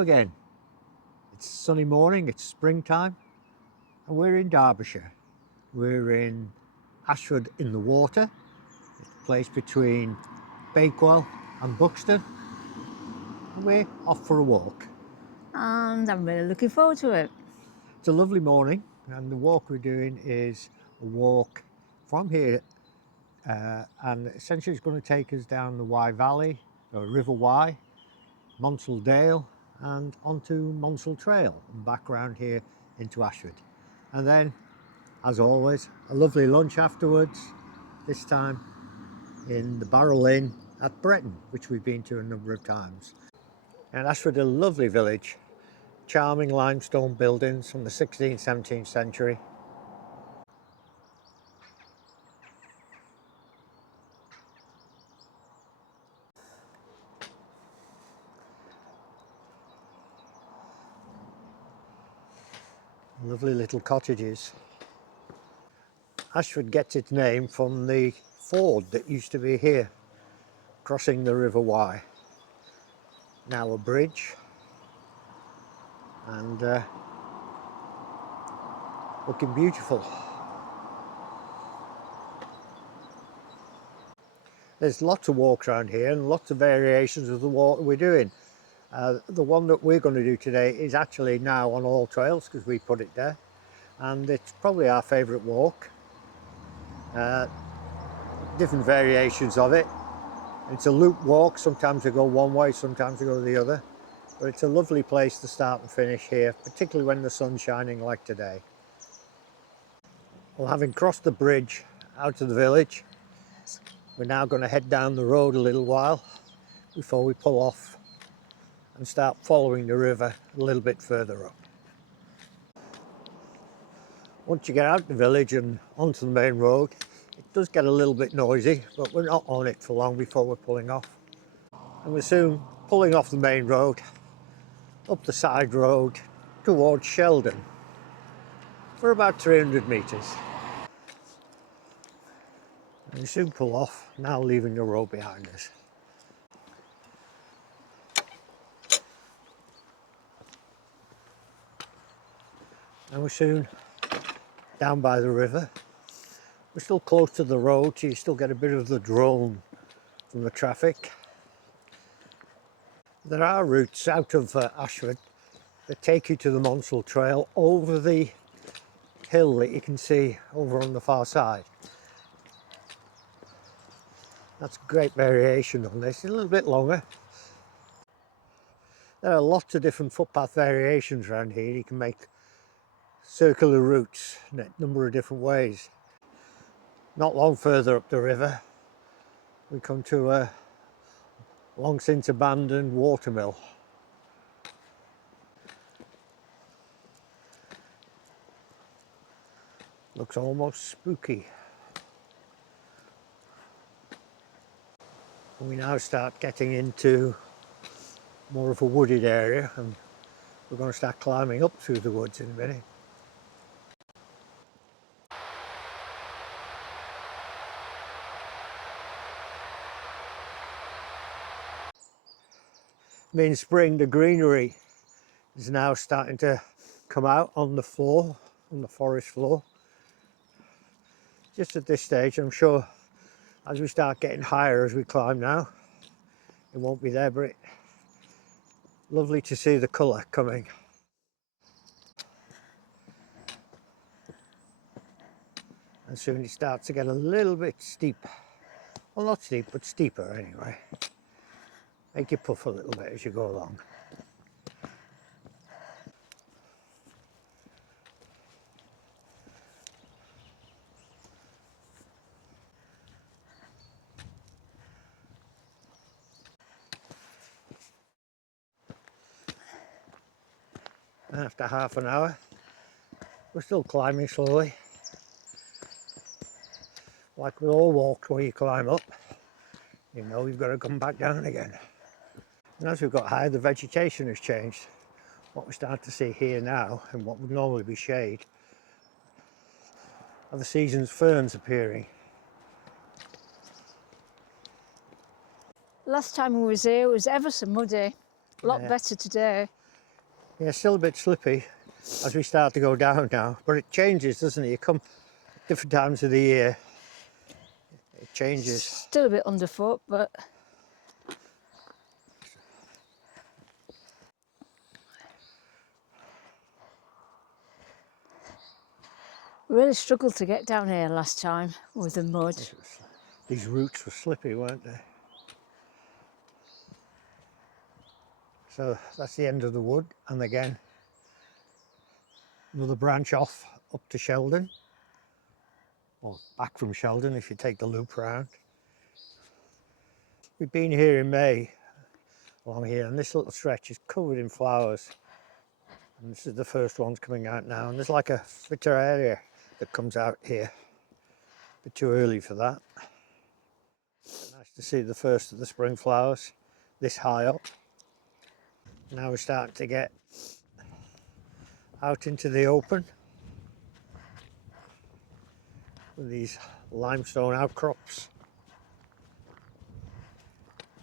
Hello again. It's a sunny morning, it's springtime, and we're in Derbyshire. We're in Ashford in the Water. It's a place between Bakewell and Buxton. And we're off for a walk. And I'm really looking forward to it. It's a lovely morning, and the walk we're doing is a walk from here, and essentially it's going to take us down the Wye Valley, or River Wye, Monsal Dale, and onto Monsal Trail and back around here into Ashford. And then, as always, a lovely lunch afterwards, this time in the Barrel Inn at Bretton, which we've been to a number of times. And Ashford, a lovely village, charming limestone buildings from the 16th, 17th century. Lovely little cottages. Ashford gets its name from the ford that used to be here, crossing the River Wye. Now a bridge, and looking beautiful. There's lots of walks around here and lots of variations of the walk that we're doing. The one that we're going to do today is actually now on AllTrails because we put it there, and it's probably our favourite walk. Different variations of it. It's a loop walk, sometimes we go one way, sometimes we go the other, but it's a lovely place to start and finish here, particularly when the sun's shining like today. Well, having crossed the bridge out of the village, we're now going to head down the road a little while before we pull off and start following the river a little bit further up. Once you get out the village and onto the main road, it does get a little bit noisy, but we're not on it for long before we're pulling off. And we're soon pulling off the main road, up the side road towards Sheldon for about 300 metres. And we soon pull off, now leaving the road behind us. And we're soon down by the river. We're still close to the road, so you still get a bit of the drone from the traffic. There are routes out of Ashford that take you to the Monsal Trail over the hill that you can see over on the far side. That's great variation on this, it's a little bit longer. There are lots of different footpath variations around here. You can make circular routes in a number of different ways. Not long further up the river, we come to a long since abandoned watermill. Looks almost spooky. And we now start getting into more of a wooded area, and we're going to start climbing up through the woods in a minute. In spring, the greenery is now starting to come out on the floor, on the forest floor. Just at this stage, I'm sure as we start getting higher as we climb now, it won't be there, but it's lovely to see the colour coming. And soon it starts to get a little bit steep. Well, not steep, but steeper anyway. Make you puff a little bit as you go along. And after half an hour, we're still climbing slowly. Like with all walks where you climb up, you know you've got to come back down again. And as we've got higher, the vegetation has changed. What we start to see here now, and what would normally be shade, are the season's ferns appearing. Last time we was here, it was ever so muddy. A lot better today. Yeah, still a bit slippy as we start to go down now, but it changes, doesn't it? You come different times of the year, it changes. Still a bit underfoot, but really struggled to get down here last time with the mud. These roots were slippy, weren't they? So that's the end of the wood, and again another branch off up to Sheldon, or back from Sheldon if you take the loop round. We've been here in May along here, and this little stretch is covered in flowers, and this is the first ones coming out now, and there's like a fitter area that comes out here. A bit too early for that. Nice to see the first of the spring flowers this high up. Now we're starting to get out into the open with these limestone outcrops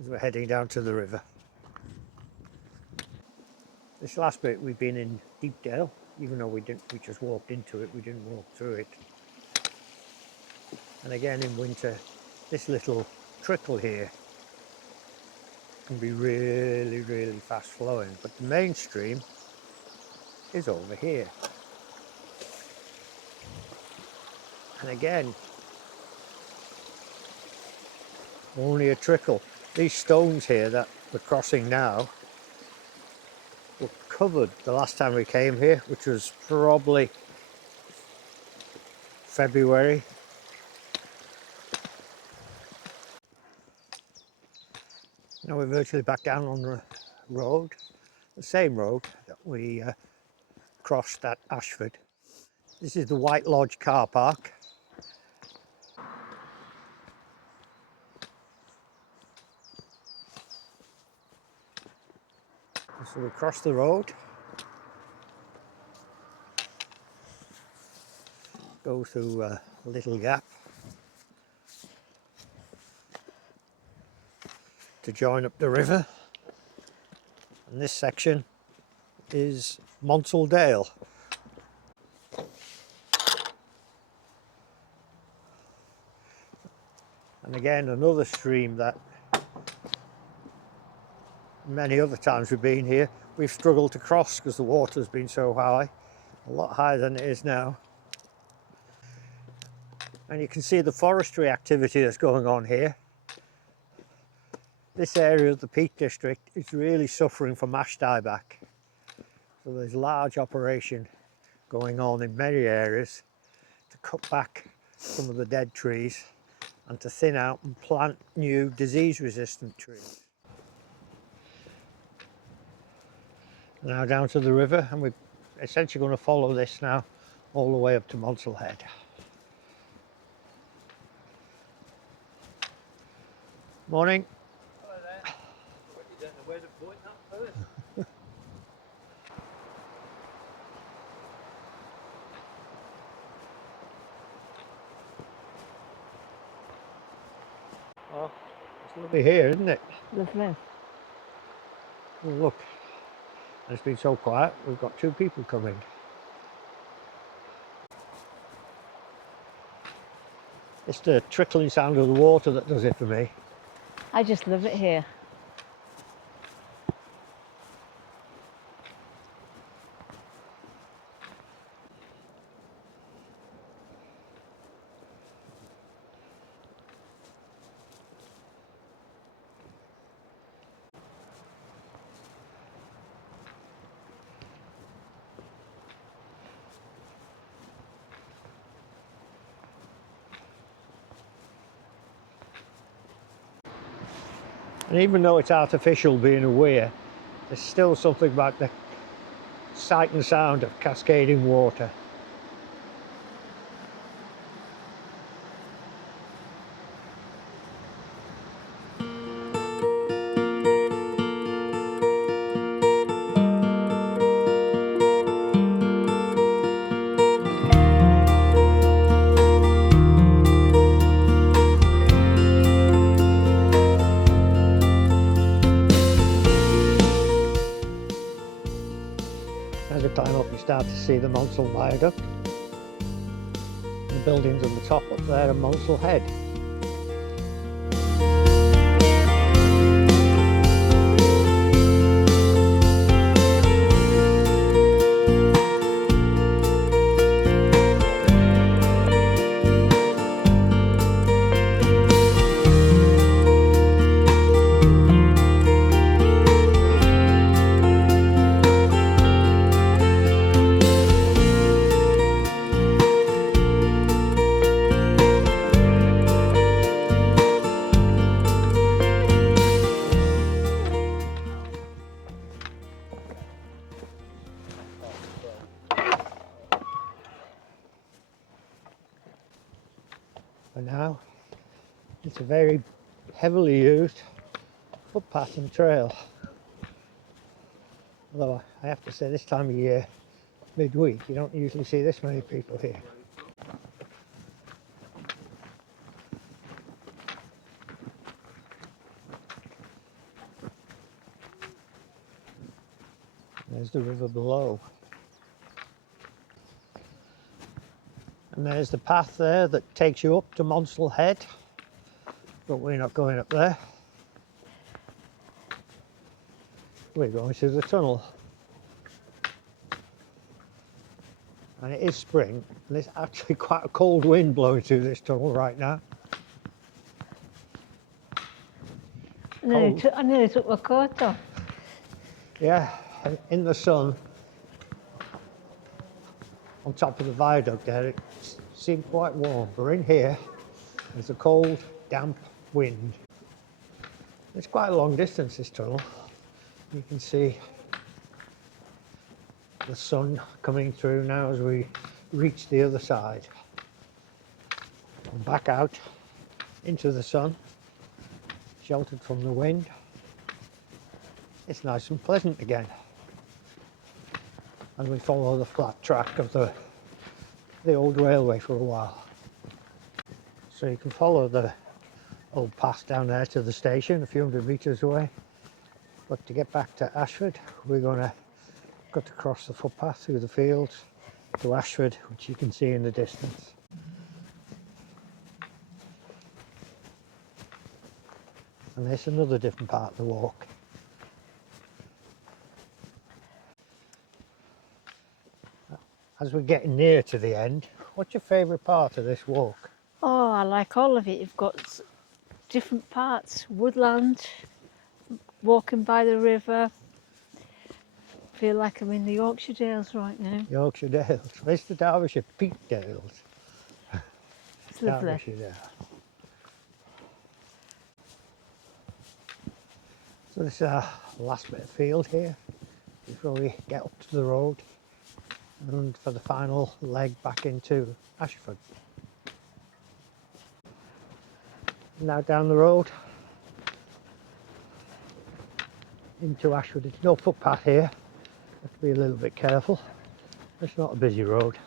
as we're heading down to the river. This last bit we've been in Deepdale, even though we just walked into it, we didn't walk through it. And again in winter, this little trickle here can be really, really fast flowing, but the main stream is over here. And again, only a trickle. These stones here that we're crossing now were covered the last time we came here, which was probably February. Now we're virtually back down on the road, the same road that we crossed at Ashford. This is the White Lodge car park. So we cross the road, go through a little gap to join up the river, and this section is Monsal Dale. And again another stream that many other times we've been here we've struggled to cross because the water's been so high, a lot higher than it is now. And you can see the forestry activity that's going on here. This area of the Peak District is really suffering from ash dieback. So there's large operation going on in many areas to cut back some of the dead trees and to thin out and plant new disease-resistant trees. Now down to the river, and we're essentially going to follow this now all the way up to Monsal Head. Morning. Hello there. Well, you don't know where to point that first. Oh, it's lovely here, isn't it? Lovely. Oh, look, and it's been so quiet, we've got two people coming. It's the trickling sound of the water that does it for me. I just love it here. And even though it's artificial being a weir, there's still something about the sight and sound of cascading water. As you climb up, you start to see the Monsal viaduct. The buildings on the top up there are Monsal Head. And now it's a very heavily used footpath and trail. Although I have to say, this time of year, midweek, you don't usually see this many people here. There's the river below. And there's the path there that takes you up to Monsal Head, but we're not going up there. We're going through the tunnel. And it is spring, and there's actually quite a cold wind blowing through this tunnel right now. I nearly took my coat off. Yeah, and in the sun, on top of the viaduct there, it seemed quite warm. But in here, there's a cold, damp wind. It's quite a long distance, this tunnel. You can see the sun coming through now as we reach the other side. And back out into the sun, sheltered from the wind. It's nice and pleasant again. And we follow the flat track of the old railway for a while. So you can follow the old path down there to the station, a few hundred metres away. But to get back to Ashford, we're going to got to cross the footpath through the fields to Ashford, which you can see in the distance. And there's another different part of the walk. As we're getting near to the end, what's your favourite part of this walk? Oh, I like all of it. You've got different parts, woodland, walking by the river. Feel like I'm in the Yorkshire Dales right now. Yorkshire Dales. Where's the Derbyshire Peak Dales? It's lovely. Derbyshire Dales. So this is our last bit of field here before we get up to the road and for the final leg back into Ashford. Now down the road into Ashford. There's no footpath here. Have to be a little bit careful. It's not a busy road.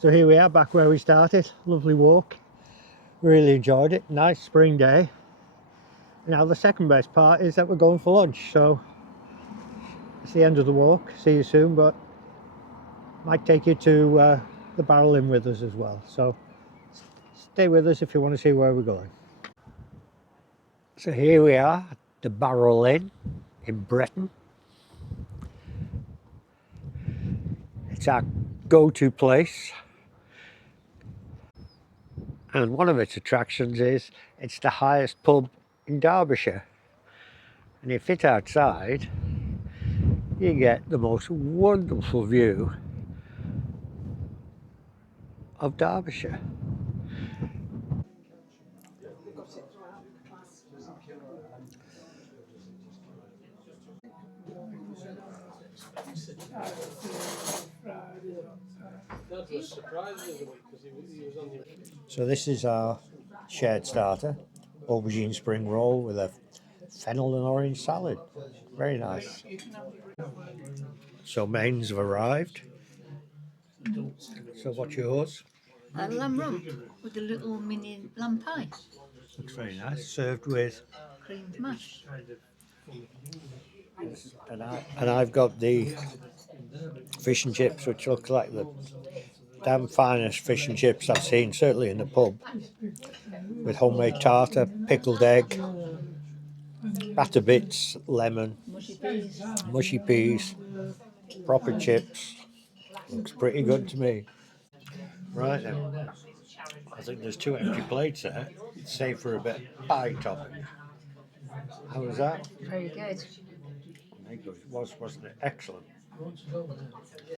So here we are, back where we started. Lovely walk. Really enjoyed it. Nice spring day. Now the second best part is that we're going for lunch. So it's the end of the walk. See you soon, but might take you to the Barrel Inn with us as well. So stay with us if you want to see where we're going. So here we are at the Barrel Inn in Breton. It's our go-to place. And one of its attractions is it's the highest pub in Derbyshire. And if you fit outside, you get the most wonderful view of Derbyshire. So this is our shared starter, aubergine spring roll with a fennel and orange salad. Very nice. So mains have arrived. So what's yours? Lamb rump with a little mini lamb pie, Looks very nice. Served with, creamed mash. and I've got the fish and chips, which look like the damn finest fish and chips I've seen, certainly in the pub, with homemade tartar, pickled egg, batter bits, lemon, mushy peas, proper chips. Looks pretty good to me. Right then, I think there's 2 empty plates there, save for a bit of pie topping. How was that? Very good. It was, wasn't it? Excellent.